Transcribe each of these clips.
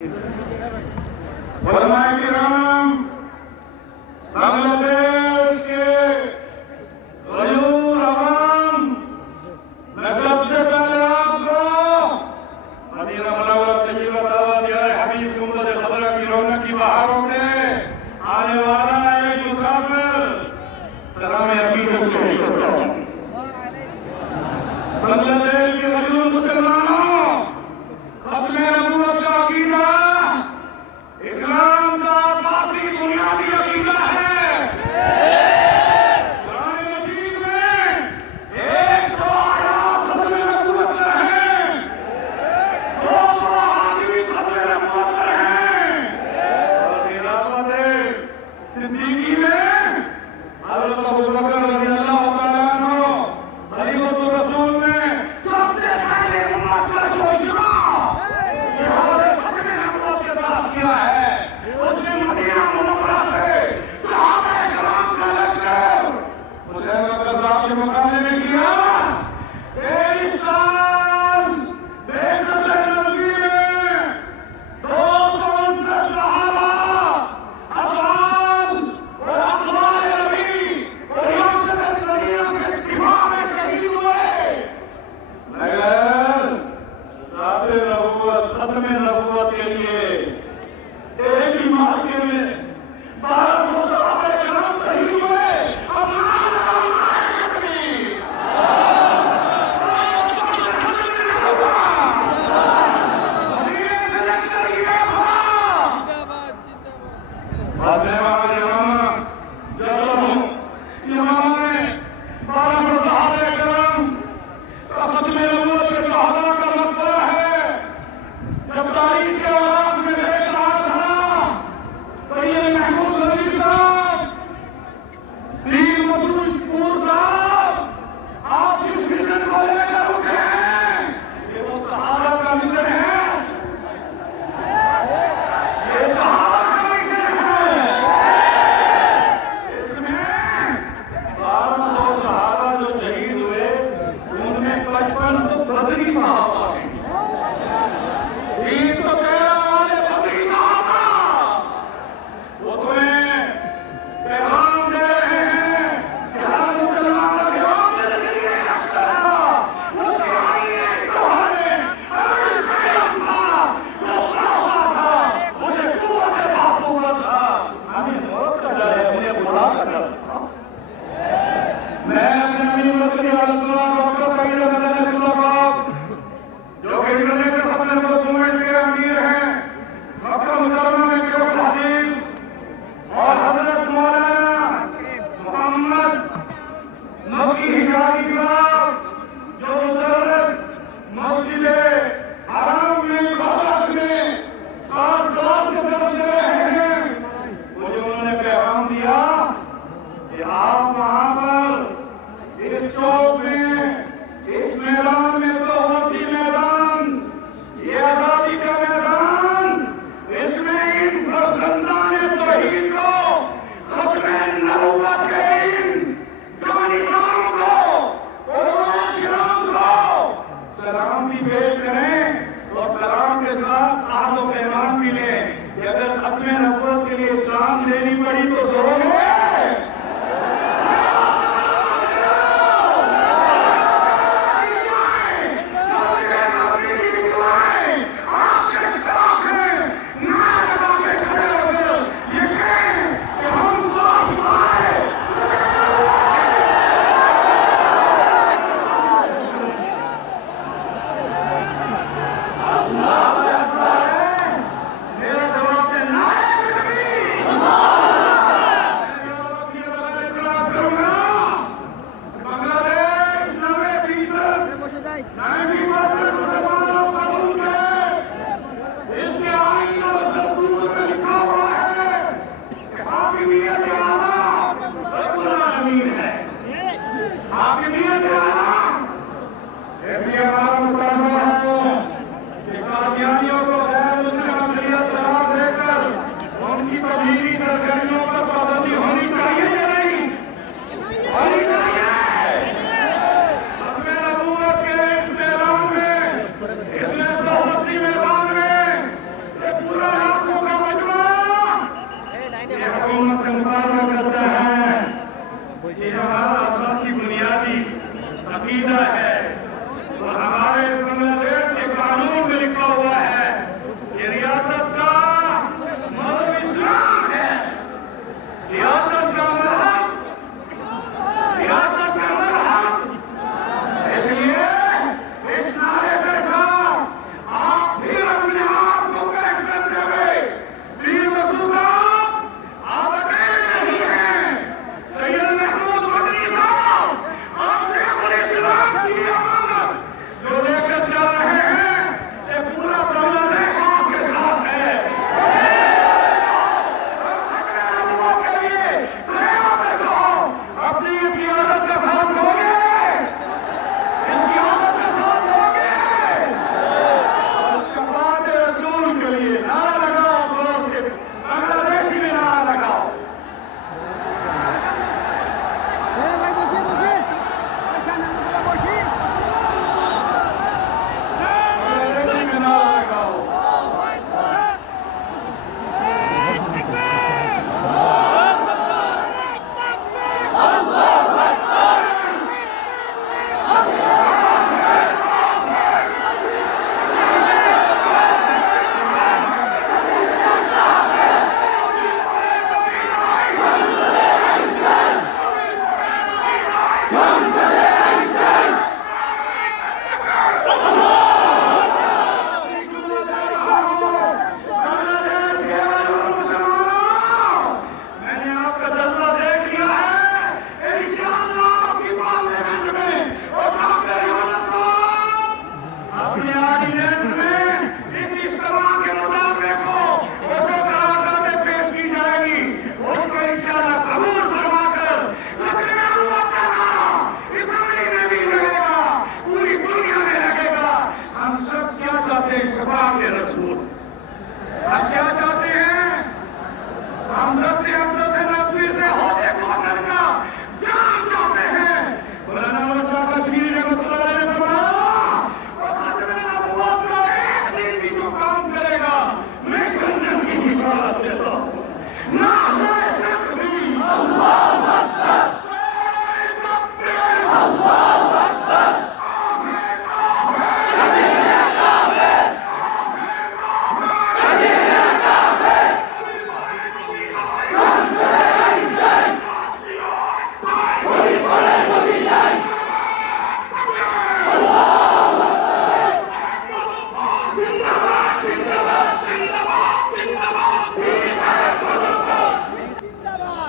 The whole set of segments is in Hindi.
उलमाए किराम, बांग्लादेश के गयूर अवाम, मैं सबसे पहले आपको मदीना मुनव्वरा तय्यबा दावा दिया है हबीब की उम्मत खज़रा की रौनक की बहारों से आने वाला एक मुसाफिर सलाम अकीदत के हिस्सा बांग्लादेश के गयूर मुसलमानों, खत्म नबूवत का अकीदा इस्लाम का काफी बुनियादी अकीदा है। कुरान मजीद में 100 आयात खत्म नबूवत पर हैं, 200 अहादीस खत्म नबूवत पर हैं और खिलाफत सिद्दीकी में हज़रत अबू बकर रज़ियल्लाहु तआला अन्हु खलीफतुर रसूल ने सबसे पहले उम्मत का जो इजमा किया है उसने मदीना मुनव्वरा से सहाबा किराम का लश्कर मुसैलमा कज़्ज़ाब के मुकाबले में किया। 23 साल बेइज्जत नबी में 259 सहाबा अज़वाज और अक़वाल नबी और रियासत दुनिया के दिफा में शहीद हुए, मगर ज़ाते नबूवत खत्म नबूवत के लिए एक ही मार्के में 1200 सहाबा किराम शहीद हुए। अब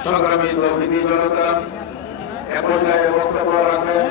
সংগ্রামী তৌহিদি জনতা এ পর্যায়ে বক্তব্য রাখবেন